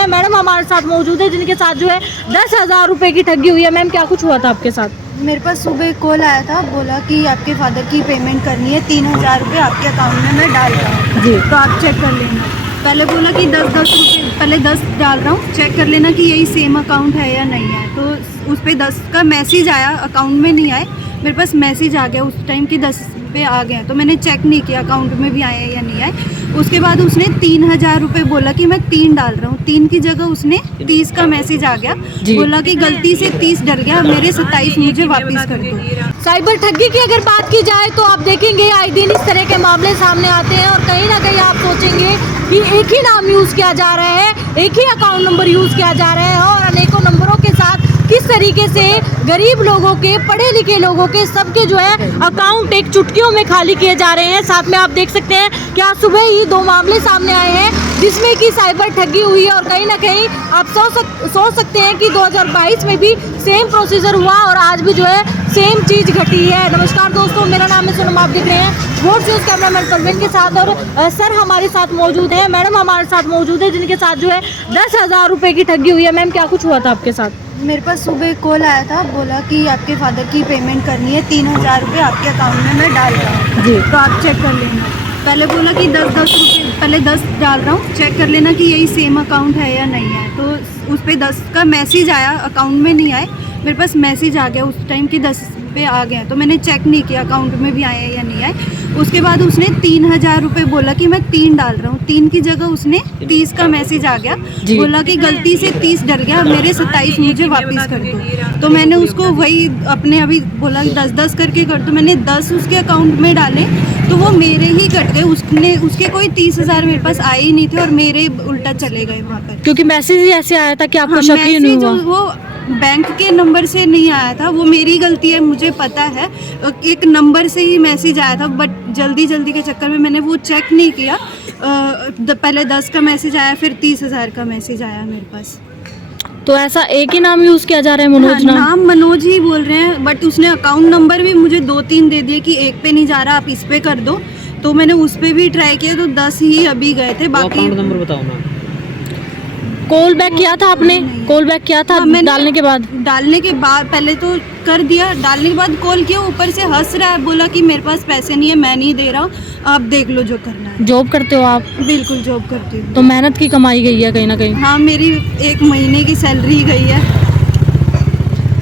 हैं। मैडम हमारे साथ मौजूद है जिनके साथ जो है 10,000 रुपए की ठगी हुई है। मैम क्या कुछ हुआ था आपके साथ? मेरे पास सुबह कॉल आया था, बोला कि आपके फादर की पेमेंट करनी है, 3,000 रुपये आपके अकाउंट में मैं डाल रहा हूँ जी। तो आप चेक कर लेना। पहले बोला कि 10 रुपये, पहले 10 डाल रहा हूँ, चेक कर लेना कि यही सेम अकाउंट है या नहीं है। तो उस पर 10 का मैसेज आया, अकाउंट में नहीं आए, मेरे पास मैसेज आ गया उस टाइम कि 10 रुपये आ गए। तो मैंने चेक नहीं किया अकाउंट में भी आए या नहीं आए। उसके बाद उसने 3,000 रुपये बोला कि मैं 3 डाल रहा हूँ, 3 की जगह उसने 30 का मैसेज आ गया, बोला कि गलती से 30 डल गया, मेरे 27 मुझे वापस कर दो। साइबर ठगी की अगर बात की जाए तो आप देखेंगे आए दिन इस तरह के मामले सामने आते हैं और कहीं ना कहीं आप सोचेंगे कि एक ही नाम यूज़ किया जा रहा है, एक ही अकाउंट नंबर यूज़ किया जा रहा है और अनेकों नंबरों के साथ किस तरीके से गरीब लोगों के, पढ़े लिखे लोगों के, सबके जो है अकाउंट एक चुटकियों में खाली किए जा रहे हैं। साथ में आप देख सकते हैं कि आज सुबह ही 2 मामले सामने आए हैं जिसमें कि साइबर ठगी हुई है और कहीं ना कहीं आप सोच सकते हैं कि 2022 में भी सेम प्रोसीजर हुआ और आज भी जो है सेम चीज़ घटी है। नमस्कार दोस्तों, मेरा नाम है सोनम, आप देख रहे हैं वोट न्यूज़, कैमरामैन परवीन के साथ और सर हमारे साथ मौजूद है, मैडम हमारे साथ मौजूद है जिनके साथ जो है 10,000 रुपए की ठगी हुई है। मैम क्या कुछ हुआ था आपके साथ? मेरे पास सुबह कॉल आया था, बोला कि आपके फादर की पेमेंट करनी है, 3,000 रुपये आपके अकाउंट में मैं डाल रहा हूँ जी। तो आप चेक कर लेना। पहले बोला कि 10 रुपये, पहले 10 डाल रहा हूँ, चेक कर लेना कि यही सेम अकाउंट है या नहीं है। तो उस पर 10 का मैसेज आया, अकाउंट में नहीं आए, मेरे पास मैसेज आ गया उस टाइम कि 10 रुपये आ गए। तो मैंने चेक नहीं किया अकाउंट में भी आए या नहीं आए। उसके बाद उसने 3,000 रुपये बोला कि मैं 3 डाल रहा हूँ, 3 की जगह उसने 30 का मैसेज आ गया, बोला कि गलती से 30 डल गया, मेरे 27 मुझे वापस कर दो। तो मैंने उसको वही अपने अभी बोला 10-10 करके कर दो, मैंने 10 उसके अकाउंट में डाले तो वो मेरे ही कट गए, उसके कोई 30,000 मेरे पास आए ही नहीं थे और मेरे उल्टा चले गए वहाँ पर। क्योंकि मैसेज ही ऐसे आया था कि आपको हाँ, शक ही नहीं मैसेज हुआ। वो बैंक के नंबर से नहीं आया था, वो मेरी गलती है, मुझे पता है, एक नंबर से ही मैसेज आया था, बट जल्दी के चक्कर में मैंने वो चेक नहीं किया। पहले 10 का मैसेज आया, फिर 30,000 का मैसेज आया मेरे पास। तो ऐसा एक ही नाम यूज़ किया जा रहा है, मनोज हाँ, नाम मनोज ही बोल रहे हैं, बट उसने अकाउंट नंबर भी मुझे 2-3 दे दिए कि एक पे नहीं जा रहा, आप इस पे कर दो। तो मैंने उस पे भी ट्राई किया तो 10 ही अभी गए थे, बाकी अकाउंट नंबर बताओ ना। कॉल बैक किया था आपने? कॉल बैक किया था? हाँ, मैंने डालने के बाद पहले तो कर दिया, डालने के बाद कॉल किया, ऊपर से हंस रहा है, बोला कि मेरे पास पैसे नहीं है, मैं नहीं दे रहा हूँ, आप देख लो जो करना है। जॉब करते हो आप? बिल्कुल जॉब करती हूँ। तो मेहनत की कमाई गई है कहीं ना कहीं। हाँ, मेरी 1 महीने की सैलरी गई है।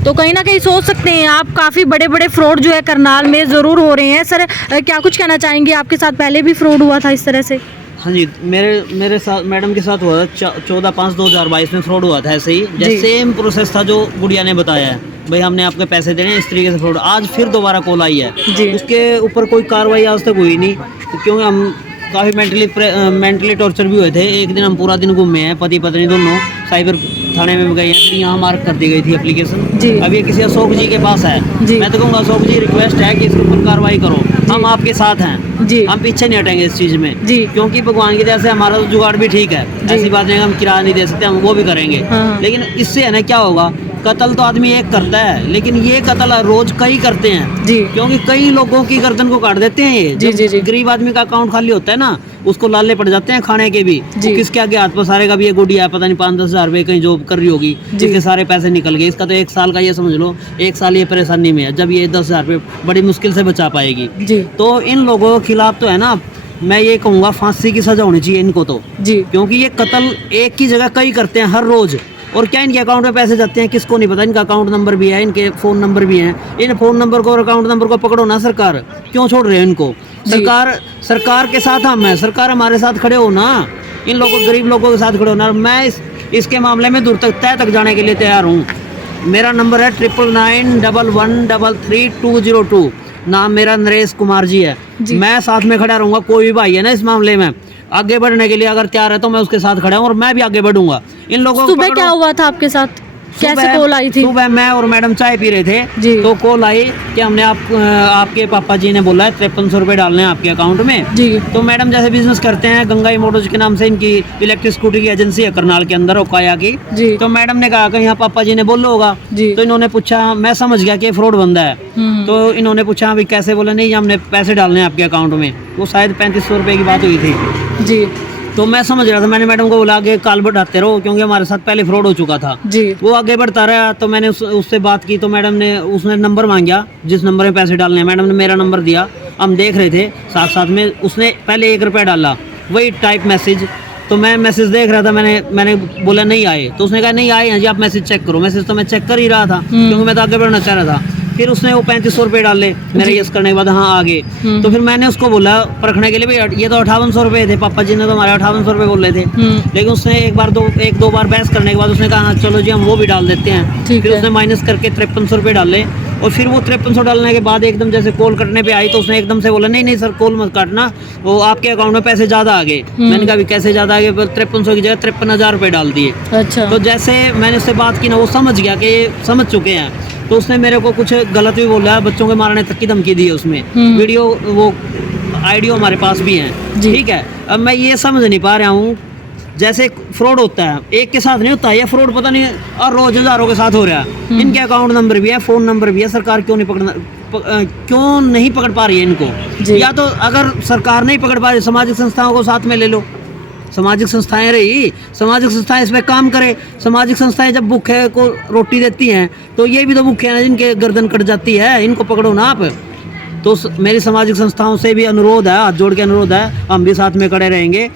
तो कहीं ना कहीं सोच सकते हैं आप, काफ़ी बड़े बड़े फ्रॉड जो है करनाल में ज़रूर हो रहे हैं। सर क्या कुछ कहना चाहेंगे? आपके साथ पहले भी फ्रॉड हुआ था इस तरह से? हाँ जी, मेरे साथ मैडम के साथ हुआ था 14/5/2022 में फ्रॉड हुआ था ऐसे ही, जैसे सेम प्रोसेस था जो गुड़िया ने बताया है, भाई हमने आपके पैसे देने, इस तरीके से फ्रॉड। आज फिर दोबारा कॉल आई है, उसके ऊपर कोई कार्रवाई आज तक हुई नहीं, क्योंकि हम काफ़ी मेंटली टॉर्चर भी हुए थे। एक दिन हम पूरा दिन घूमे हैं, पति पत्नी दोनों साइबर थाने में गए हैं, फिर यहाँ मार्क कर दी गई थी एप्लीकेशन। अब ये किसी अशोक जी के पास है, मैं तो कहूँगा अशोक जी रिक्वेस्ट है कि इसके ऊपर कार्रवाई करो, हम आपके साथ हैं, हम पीछे नहीं हटेंगे इस चीज़ में, क्योंकि भगवान की दया से हमारा तो जुगाड़ भी ठीक है, ऐसी बात नहीं हम किराया नहीं दे सकते, हम वो भी करेंगे। लेकिन इससे है ना क्या होगा, कत्ल तो आदमी एक करता है, लेकिन ये कत्ल रोज कई करते हैं, क्योंकि कई लोगों की गर्दन को काट देते हैं ये। जब गरीब आदमी का अकाउंट खाली होता है ना, उसको लाले पड़ जाते हैं खाने के भी, तो किसके आगे हाथ पसारेगा भी। ये गुड़िया है, पता नहीं 5-10 हज़ार रुपये कहीं जॉब कर रही होगी, जिसके सारे पैसे निकल गए। इसका तो 1 साल का ये समझ लो, 1 साल ये परेशानी में है, जब ये 10,000 रुपये बड़ी मुश्किल से बचा पाएगी। तो इन लोगों के खिलाफ तो है ना, मैं ये कहूँगा फांसी की सजा होनी चाहिए इनको तो, क्योंकि ये कत्ल एक की जगह कई करते हैं हर रोज। और क्या इनके अकाउंट में पैसे जाते हैं किसको नहीं पता, इनका अकाउंट नंबर भी है, इनके फ़ोन नंबर भी हैं। इन फ़ोन नंबर को और अकाउंट नंबर को पकड़ो ना सरकार, क्यों छोड़ रहे हो इनको? सरकार के साथ हम हैं, सरकार हमारे साथ खड़े हो ना, इन लोगों गरीब लोगों के साथ खड़े हो ना। मैं इसके मामले में दूर तक तय तक जाने के लिए तैयार हूँ। मेरा नंबर है 9991133202, नाम मेरा नरेश कुमार जी है। मैं साथ में खड़ा रहूँगा, कोई भी भाई है ना इस मामले में आगे बढ़ने के लिए अगर तैयार है तो मैं उसके साथ खड़ा हूँ और मैं भी आगे बढ़ूंगा। इन लोगों को सुबह क्या हुआ था आपके साथ? कैसे कॉल आई थी? सुबह मैं और मैडम चाय पी रहे थे, तो कॉल आई कि हमने आपके पापा जी ने बोला है 5300 रुपये डालने हैं आपके अकाउंट में। तो मैडम जैसे बिजनेस करते हैं, गंगाई मोटर्स के नाम से इनकी इलेक्ट्रिक स्कूटी की एजेंसी है करनाल के अंदर, ओकाया की। तो मैडम ने कहा कि यहाँ पापा जी ने बोलो होगा, तो इन्होंने पूछा, मैं समझ गया कि फ्रॉड बंदा है, तो इन्होंने पूछा अभी कैसे, बोला नहीं हमने पैसे डालने हैं आपके अकाउंट में। वो शायद 3500 रुपये की बात हुई थी। तो मैं समझ रहा था, मैंने मैडम को बोला आगे कॉल बढ़ाते रहो, क्योंकि हमारे साथ पहले फ्रॉड हो चुका था। जी। वो आगे बढ़ता रहा, तो मैंने उससे बात की, तो मैडम ने उसने नंबर मांगा जिस नंबर में पैसे डालने हैं। मैडम ने मेरा नंबर दिया, हम देख रहे थे साथ साथ में। उसने पहले 1 रुपया डाला, वही टाइप मैसेज, तो मैं मैसेज देख रहा था, मैंने बोला नहीं आए, तो उसने कहा नहीं आए हैं जी, आप मैसेज चेक करो। मैसेज तो मैं चेक कर ही रहा था, क्योंकि मैं तो आगे बढ़ना चाह रहा था। फिर उसने वो 3500 रुपये डाले मेरे यस करने के बाद, हाँ आगे। तो फिर मैंने उसको बोला परखने के लिए, भाई ये तो 5800 रुपये थे, पापा जी ने तो हमारे 5800 रुपये बोल रहे थे। लेकिन उसने एक दो बार बहस करने के बाद उसने कहा हाँ चलो जी हम वो भी डाल देते हैं। फिर उसने माइनस करके 5300 रुपये डाले, और फिर वो 5300 डालने के बाद एकदम जैसे कॉल कटने पे आई, तो उसने एकदम से बोला नहीं सर कॉल मत काटना, वो आपके अकाउंट में पैसे ज़्यादा आ गए। मैंने कहा भी कैसे ज़्यादा आ गए? 5300 की जगह 53,000 रुपये डाल दिए। अच्छा। तो जैसे मैंने उससे बात की ना, वो समझ गया कि समझ चुके हैं, तो उसने मेरे को कुछ गलत भी बोला, बच्चों के मारने तक की धमकी दी है उसमें। वीडियो वो आइडियो हमारे पास भी हैं, ठीक है। अब मैं ये समझ नहीं पा रहा हूँ, जैसे फ्रॉड होता है एक के साथ नहीं होता, ये फ्रॉड पता नहीं और रोज हजारों के साथ हो रहा है। इनके अकाउंट नंबर भी है, फ़ोन नंबर भी है, सरकार क्यों नहीं पकड़ पा रही है इनको? या तो अगर सरकार नहीं पकड़ पा रही, सामाजिक संस्थाओं को साथ में ले लो, सामाजिक संस्थाएं रही, सामाजिक संस्थाएं इसमें काम करे। सामाजिक संस्थाएं जब भूखे को रोटी देती हैं, तो ये भी तो भूखे हैं जिनके गर्दन कट जाती है, इनको पकड़ो ना आप। तो मेरी सामाजिक संस्थाओं से भी अनुरोध है, हाथ जोड़ के अनुरोध है, हम भी साथ में खड़े रहेंगे।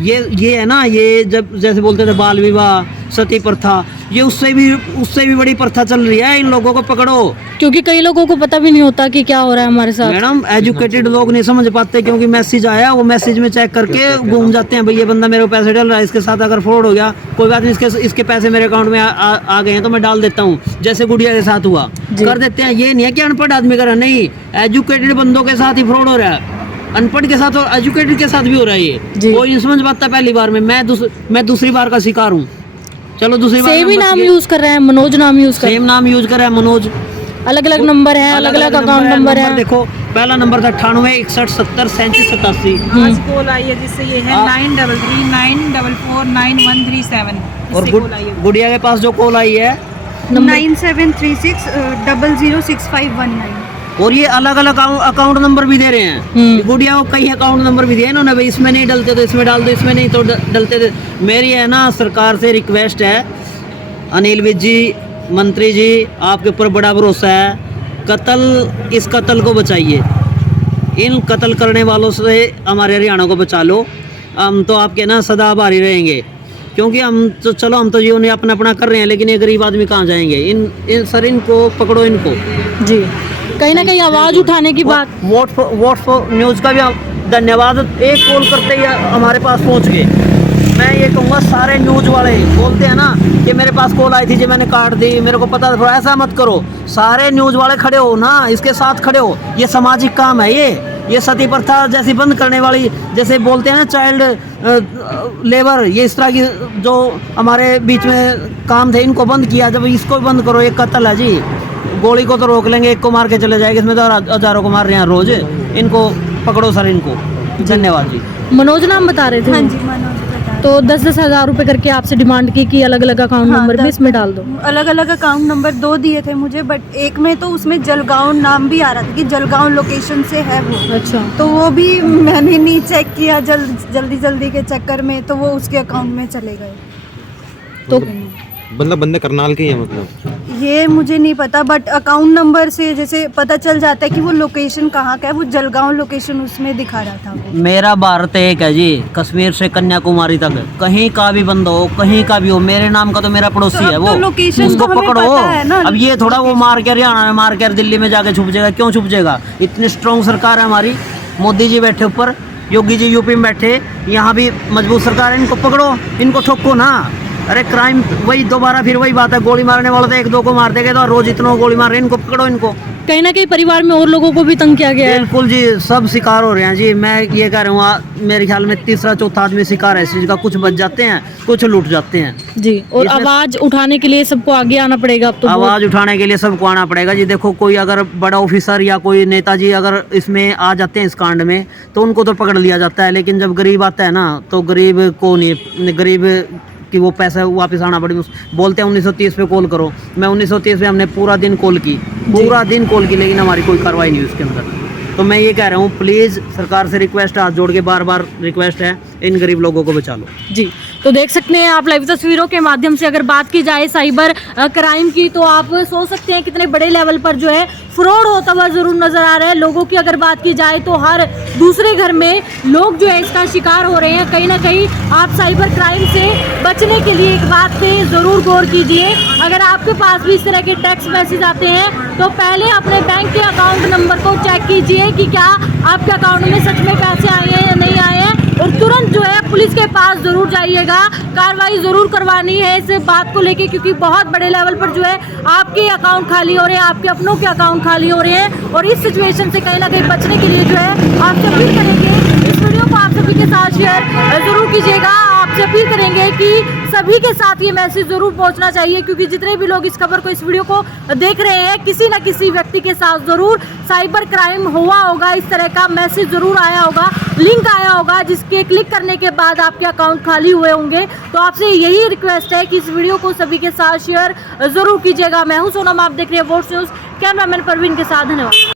ये है ना, ये जब जैसे बोलते थे बाल विवाह, सती प्रथा, ये उससे भी बड़ी प्रथा चल रही है। इन लोगों को पकड़ो, क्योंकि कई लोगों को पता भी नहीं होता कि क्या हो रहा है हमारे साथ। मैडम एजुकेटेड लोग नहीं समझ पाते, क्योंकि मैसेज आया, वो मैसेज में चेक करके घूम जाते हैं, भाई ये बंदा मेरे को पैसे डाल रहा है, इसके साथ अगर फ्रॉड हो गया कोई बात नहीं, इसके पैसे मेरे अकाउंट में आ गए हैं तो मैं डाल देता हूँ, जैसे गुड़िया के साथ हुआ, कर देते हैं। ये नहीं है कि अनपढ़ आदमी कर रहा, नहीं, एजुकेटेड बंदों के साथ ही फ्रॉड हो रहा है, अनपढ़ के साथ और एजुकेटेड के साथ भी हो रहा है। ये कोई नहीं समझ पाता पहली बार में। मैं दूसरी बार का शिकार हूँ। चलो दूसरी बार सेम ही नाम यूज कर रहे हैं, मनोज नाम यूज कर, सेम नाम यूज कर रहा है मनोज। अलग अलग नंबर है, अलग अलग अकाउंट नंबर है। देखो पहला नंबर था 98 61 70 37 87। आज कॉल आई है जिससे ये है 933 944 9137। और गुड़िया के पास जो कॉल आई है 9736 006519। और ये अलग अलग अकाउंट नंबर भी दे रहे हैं। गुड़िया को कई अकाउंट नंबर भी दिए इन्होंने, भाई इसमें नहीं डलते तो इसमें डाल दो, इसमें नहीं तो डलते थे। मेरी है ना सरकार से रिक्वेस्ट है, अनिल विज जी, मंत्री जी, आपके ऊपर बड़ा भरोसा है, इस कत्ल को बचाइए, इन कत्ल करने वालों से हमारे हरियाणा को बचा लो। हम तो आपके ना सदा आभारी रहेंगे, क्योंकि हम तो चलो हम तो जीवन अपना अपना कर रहे हैं, लेकिन ये गरीब आदमी कहाँ जाएंगे? इनको पकड़ो, इनको जी। कहीं ना कहीं आवाज उठाने की बात। वोट फॉर न्यूज़ का भी धन्यवाद, एक कॉल करते ही हमारे पास पहुंच गए। मैं ये कहूँगा सारे न्यूज़ वाले बोलते हैं ना कि मेरे पास कॉल आई थी जी मैंने काट दी, मेरे को पता था, ऐसा मत करो। सारे न्यूज़ वाले खड़े हो ना, इसके साथ खड़े हो, ये सामाजिक काम है। ये सती प्रथा जैसी बंद करने वाली, जैसे बोलते हैं ना चाइल्ड लेबर, ये इस तरह की जो हमारे बीच में काम थे, इनको बंद किया, जब इसको भी बंद करो। ये कत्ल है जी, गोली को तो रोक लेंगे, एक को मार के चले जाएंगे, इसमें तो हजारों को मार रहे हैं रोज। इनको पकड़ो सर, इनको। धन्यवाद जी। मनोज नाम बता रहे थे? हाँ जी, मनोज बता। तो 10-10 हज़ार रुपए करके आपसे डिमांड की कि अलग अलग अकाउंट नंबर भी इसमें डाल दो। अलग अलग अकाउंट नंबर 2 दिए थे मुझे, बट एक में तो उसमें जलगांव नाम भी आ रहा था कि जलगांव लोकेशन से है वो। अच्छा। तो वो भी मैंने नहीं चेक किया जल्दी के चक्कर में, तो वो उसके अकाउंट में चले गए। तो मतलब बंदे करनाल के ही है? मतलब ये मुझे नहीं पता, बट अकाउंट नंबर से जैसे पता चल जाता है कि वो लोकेशन कहाँ का है। वो जलगांव लोकेशन उसमें दिखा रहा था वो। मेरा भारत एक है जी, कश्मीर से कन्याकुमारी तक, कहीं का भी बंदा हो, कहीं का भी हो, मेरे नाम का तो मेरा पड़ोसी है वो, लोकेशन उसको तो हमें पकड़ो। पता है ना। अब ये थोड़ा वो मार के हरियाणा में मार कर दिल्ली में जाके छुप जाएगा, क्यों छुप जाएगा? इतनी स्ट्रॉन्ग सरकार है हमारी, मोदी जी बैठे ऊपर, योगी जी यूपी में बैठे, यहाँ भी मजबूत सरकार है। इनको पकड़ो, इनको ठोको ना। अरे क्राइम वही दोबारा फिर वही बात है, गोली मारने वाला तो 1-2 को मार देगा, तो रोज इतना गोली मार रहे हैं, इनको पकड़ो। इनको कहीं ना कहीं परिवार में और लोगों को भी तंग किया गया है। बिल्कुल जी, सब शिकार हो रहे हैं जी। मैं ये कह रहा हूँ, मेरे ख्याल में तीसरा चौथा आदमी शिकार है इस चीज का। कुछ बच जाते हैं, कुछ लूट जाते हैं जी। और आवाज उठाने के लिए सबको आगे आना पड़ेगा। अब तो आवाज उठाने के लिए सबको आना पड़ेगा जी। देखो कोई अगर बड़ा ऑफिसर या कोई नेताजी अगर इसमें आ जाते हैं इस कांड में, तो उनको तो पकड़ लिया जाता है, लेकिन जब गरीब आता है ना, तो गरीब को नहीं, गरीब कि वो पैसा वापस आना पड़े। बोलते हैं 1930 पे कॉल करो। मैं 1930 में हमने पूरा दिन कॉल की, लेकिन हमारी कोई कार्रवाई नहीं हुई उसके अंदर। तो मैं ये कह रहा हूँ, प्लीज़ सरकार से रिक्वेस्ट, हाथ जोड़ के बार बार रिक्वेस्ट है, इन गरीब लोगों को बचा लो। जी, तो देख सकते हैं आप लाइव तस्वीरों के माध्यम से अगर बात की जाए साइबर क्राइम की, तो आप सोच सकते हैं कितने बड़े लेवल पर जो है फ्रॉड होता हुआ जरूर नजर आ रहा है। लोगों की अगर बात की जाए तो हर दूसरे घर में लोग जो है इसका शिकार हो रहे हैं। कहीं ना कहीं आप साइबर क्राइम से बचने के लिए एक बात पे जरूर गौर कीजिए। अगर आपके पास भी इस तरह के टेक्स्ट मैसेज आते हैं तो पहले अपने बैंक के अकाउंट नंबर को चेक कीजिए कि क्या आपके अकाउंट में सच में पैसे आए हैं या नहीं आए हैं, और तुरंत जो है पुलिस के पास जरूर जाइएगा, कार्रवाई जरूर करवानी है इस बात को लेके, क्योंकि बहुत बड़े लेवल पर जो है आपके अकाउंट खाली हो रहे हैं, आपके अपनों के अकाउंट खाली हो रहे हैं। और इस सिचुएशन से कहीं ना कहीं बचने के लिए जो है आपसे अपील करेंगे, इस वीडियो को आप सभी के साथ शेयर जरूर कीजिएगा। आपसे अपील करेंगे कि सभी के साथ ये मैसेज जरूर पहुंचना चाहिए, क्योंकि जितने भी लोग इस खबर को, इस वीडियो को देख रहे हैं, किसी न किसी व्यक्ति के साथ जरूर साइबर क्राइम हुआ होगा, इस तरह का मैसेज जरूर आया होगा, लिंक आया होगा जिसके क्लिक करने के बाद आपके अकाउंट खाली हुए होंगे। तो आपसे यही रिक्वेस्ट है कि इस वीडियो को सभी के साथ शेयर जरूर कीजिएगा। मैं हूं सोनम, आप देख रहे हैं वोट्स न्यूज़, कैमरामैन परवीन के साथ, धन्यवाद।